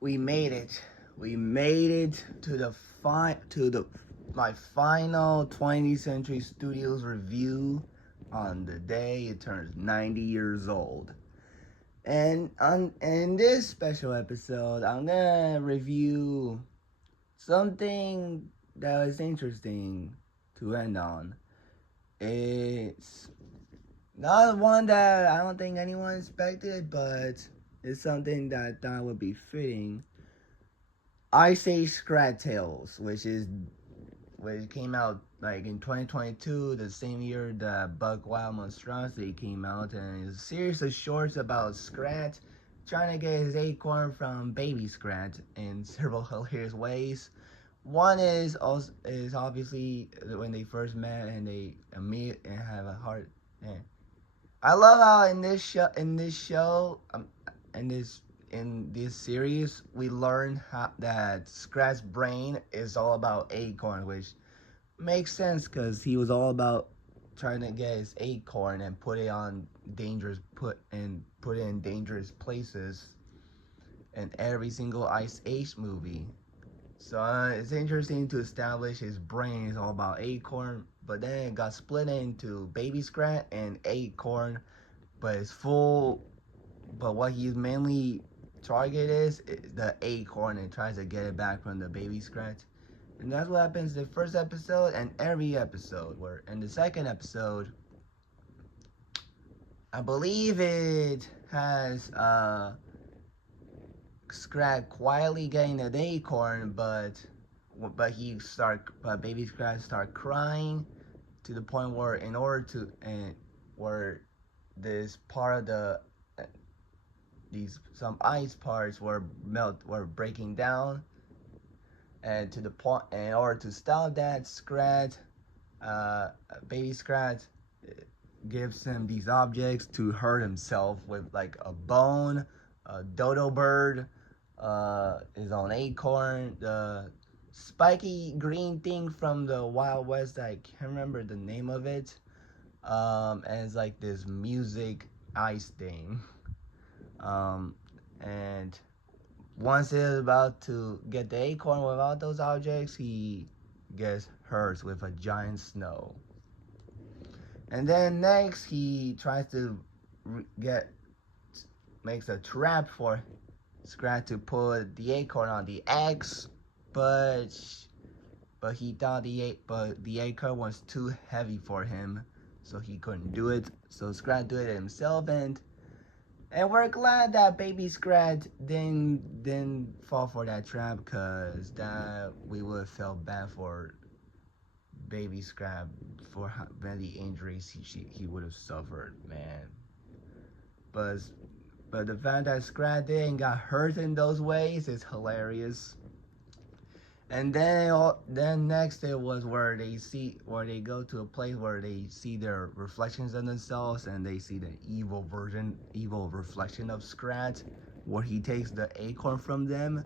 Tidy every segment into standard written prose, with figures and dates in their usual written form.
We made it. We made it to my final 20th Century Studios review on the day it turns 90 years old. And on in this special episode, I'm gonna review something that was interesting to end on. It's not one that I don't think anyone expected, but it's something that I thought would be fitting. I say Scrat Tales, which came out like in 2022, the same year that Buck Wild Monstrosity came out, and it's a series of shorts about Scrat trying to get his acorn from Baby Scrat in several hilarious ways. One is obviously when they first met and they meet and have a heart. And I love how in this in this series we learn that Scrat's brain is all about acorn, which makes sense because he was all about trying to get his acorn and put it in dangerous places in every single Ice Age movie. So it's interesting to establish his brain is all about acorn, but then it got split into baby Scrat and acorn, but it's full. But what he's mainly target is the acorn and tries to get it back from the baby Scrat. And that's what happens in the first episode and every episode. Where in the second episode, I believe it has Scrat quietly getting the acorn, but baby Scrat start crying to the point where in order to and where this part of the these some ice parts were breaking down, and to the point in order to stop that, uh, baby Scrat gives him these objects to hurt himself with, like a bone, a dodo bird, his own acorn, the spiky green thing from the Wild West. I can't remember the name of it. And it's like this music ice thing. Um, and once he's about to get the acorn without those objects, he gets hurt with a giant snow. And then next, he tries to get makes a trap for Scrat to put the acorn on the eggs, but he thought the acorn was too heavy for him, so he couldn't do it. So Scrat did it himself, and we're glad that baby Scrat didn't fall for that trap, cause that we would have felt bad for baby Scrat for how many injuries he would have suffered, man. But but the fact that Scrat didn't got hurt in those ways is hilarious. And then next it was where they go to a place where they see their reflections of themselves, and they see the evil reflection of Scrat, where he takes the acorn from them,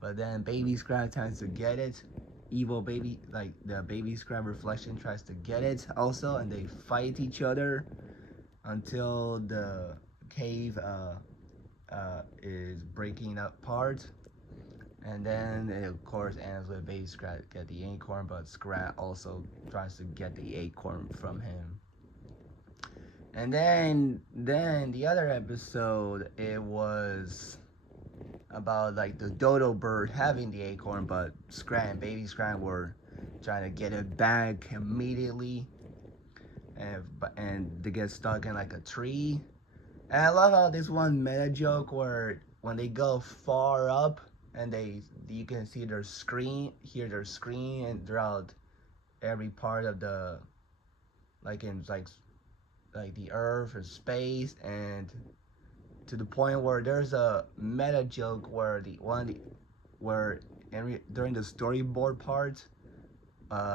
but then baby Scrat tries to get it. Evil baby, like the baby Scrat reflection, tries to get it also, and they fight each other until the cave is breaking apart. And then it of course ends with baby Scrat get the acorn, but Scrat also tries to get the acorn from him. And then the other episode, it was about like the dodo bird having the acorn, but Scrat and baby Scrat were trying to get it back immediately, and they get stuck in like a tree. And I love how this one meta joke where when they go far up and you can see their screen, hear their screen, and throughout every part of the like in like the Earth or space, and to the point where there's a meta joke where during the storyboard part,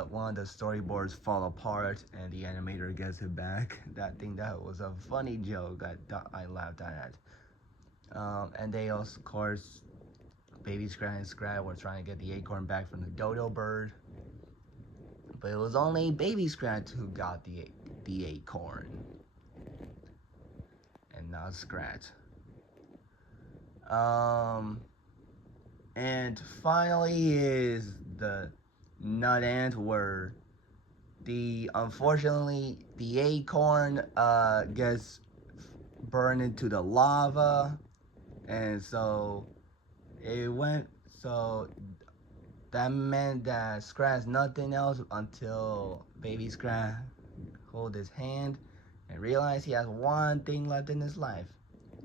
one of the storyboards fall apart and the animator gets it back. That was a funny joke. I laughed at. And they also, of course, baby Scrat and Scrat were trying to get the acorn back from the dodo bird, but it was only baby Scrat who got the acorn, and not Scrat. Um, And finally is the nut end where the unfortunately the acorn gets burned into the lava, and so it went so that meant that Scrat's nothing else until baby Scrat hold his hand and realize he has one thing left in his life,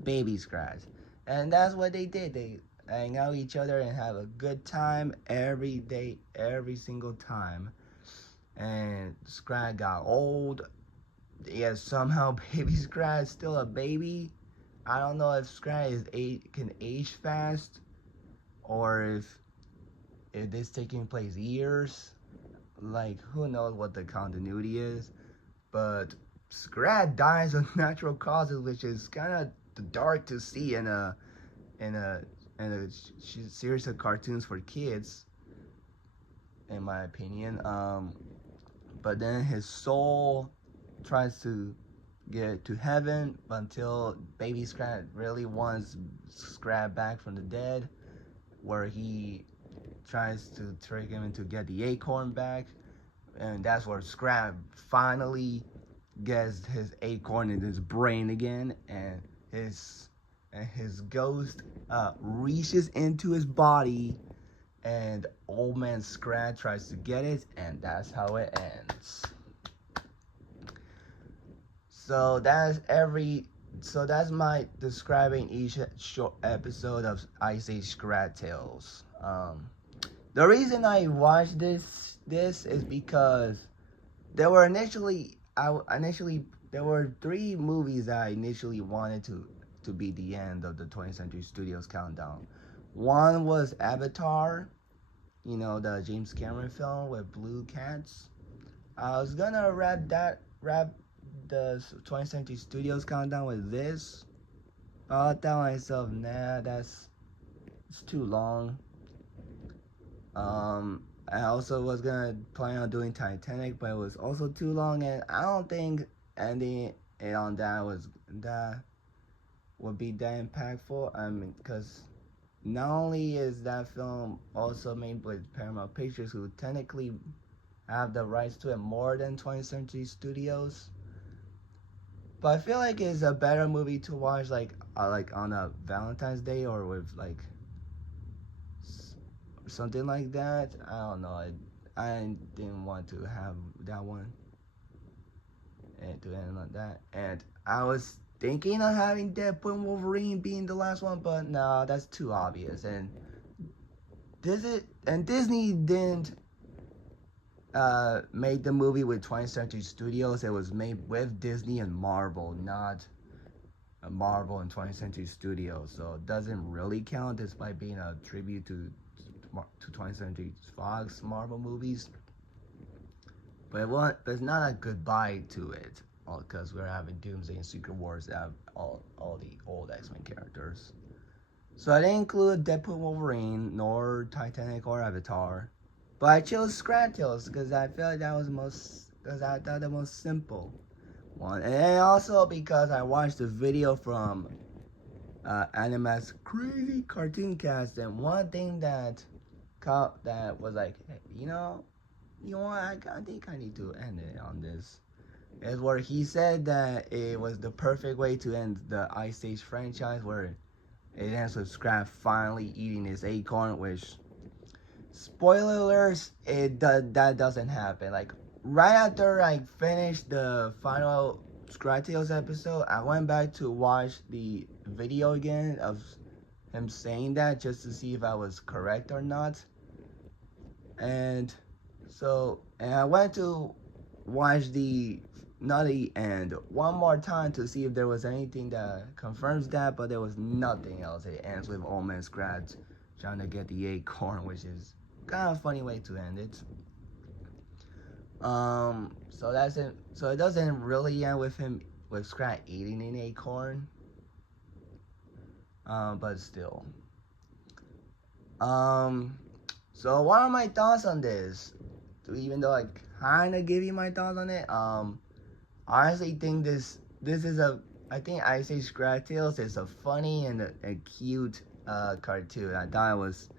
baby Scrat. And that's what they did. They hang out with each other and have a good time every day, every single time. And Scrat got old. Yeah, somehow baby Scrat is still a baby. I don't know if Scrat can age fast or if this taking place years. Like who knows what the continuity is, but Scrat dies of natural causes, which is kind of dark to see in a series of cartoons for kids, in my opinion. But then his soul tries to get to heaven until baby Scrat really wants Scrat back from the dead, where he tries to trick him into get the acorn back, and that's where Scrat finally gets his acorn in his brain again, and his ghost reaches into his body, and old man Scrat tries to get it, and that's how it ends. So that's every. So that's my describing each short episode of Ice Age Scrat Tales. The reason I watched this is because there were initially there were three movies that I initially wanted to be the end of the 20th Century Studios countdown. One was Avatar, you know, the James Cameron film with blue cats. I was gonna wrap the 20th Century Studios countdown with this. I thought myself, nah, it's too long. I also was gonna plan on doing Titanic, but it was also too long, and I don't think ending it on that would be that impactful. I mean, because not only is that film also made with Paramount Pictures, who technically have the rights to it more than 20th Century Studios, but I feel like it's a better movie to watch like on a Valentine's Day or with like something like that. I don't know. I didn't want to have that one and to end on that. And I was thinking of having Deadpool and Wolverine being the last one, but no, that's too obvious. And Disney didn't make the movie with 20th Century Studios. It was made with Disney and Marvel, not Marvel and 20th Century Studios. So it doesn't really count despite being a tribute to 20th Century Fox Marvel movies. But it's not a goodbye to it, because we're having Doomsday and Secret Wars that have all the old X-Men characters. So I didn't include Deadpool, Wolverine, nor Titanic or Avatar, but I chose Scrat Tales because I felt like that was because I thought the most simple one, and also because I watched the video from Anima's crazy cartoon cast, and one thing that was like, hey, you know what, I think I need to end it on this. Is where he said that it was the perfect way to end the Ice Age franchise, where it ends with Scrat finally eating his acorn, which, spoiler alerts, that doesn't happen. Like, right after I finished the final Scrat Tales episode, I went back to watch the video again of him saying that just to see if I was correct or not. And I went to watch the Nutty end one more time to see if there was anything that confirms that, but there was nothing else. It ends with Old Man Scrat trying to get the acorn, which is kind of a funny way to end it. So that's it. So it doesn't really end with Scrat eating an acorn. But still. So what are my thoughts on this? Even though I kind of give you my thoughts on it, I honestly think this is I think Ice Age Scrat Tales is a funny and a cute cartoon. I thought it was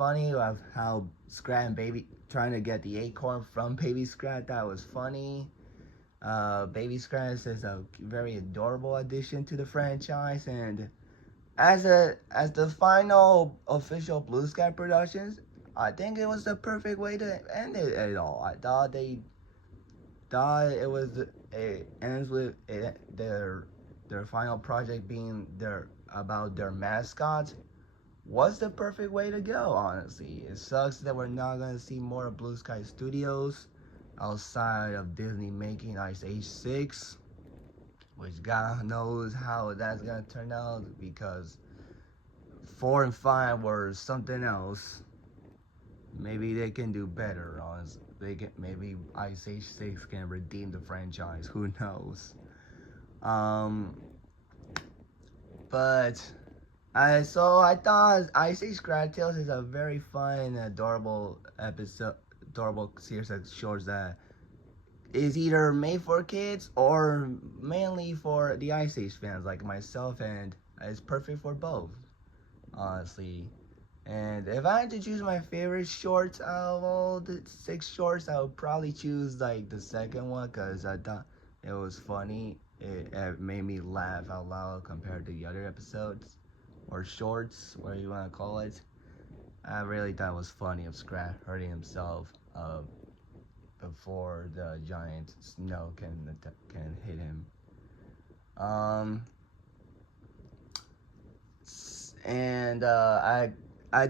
funny of how Scrat and Baby trying to get the acorn from Baby Scrat. That was funny. Baby Scrat is a very adorable addition to the franchise, and as the final official Blue Sky Productions, I think it was the perfect way to end it all. I thought it ends with their final project being about their mascot was the perfect way to go. Honestly, it sucks that we're not gonna see more of Blue Sky Studios outside of Disney making Ice Age 6, which God knows how that's gonna turn out because 4 and 5 were something else. Maybe they can do better. Honestly, maybe Ice Age 6 can redeem the franchise. Who knows? Um, but I thought Ice Age Scrat Tales is a very fun, adorable series of shorts that is either made for kids or mainly for the Ice Age fans like myself, and it's perfect for both, honestly. And if I had to choose my favorite shorts out of all the 6 shorts, I would probably choose like the second one because I thought it was funny. It made me laugh out loud compared to the other episodes or shorts, whatever you want to call it. I really thought it was funny of Scrat hurting himself before the giant snow can hit him. Um, and I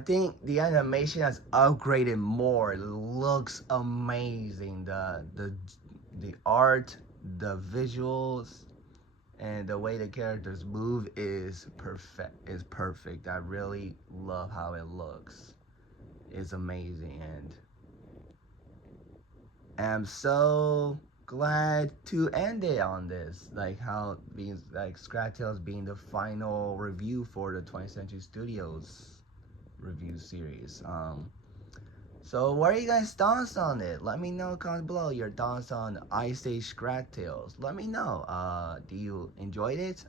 think the animation has upgraded more. It looks amazing. The art, the visuals, and the way the characters move is perfect. Is perfect. I really love how it looks. It's amazing, and I'm so glad to end it on this. Like how being like Scrat Tales being the final review for the 20th Century Studios review series. So what are you guys' thoughts on it? Let me know in the comments below your thoughts on Ice Age Scrat Tales. Let me know. Do you enjoyed it?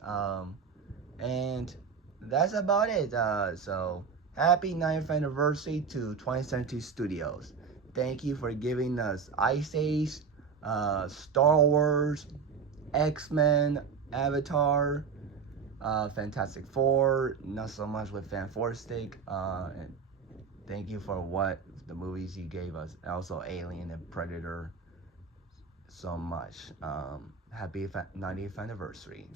And that's about it. So happy 9th anniversary to 20th Century Studios. Thank you for giving us Ice Age, Star Wars, X-Men, Avatar, Fantastic Four, not so much with Fantastic, and thank you for what the movies you gave us. Also Alien and Predator so much. Happy 90th anniversary.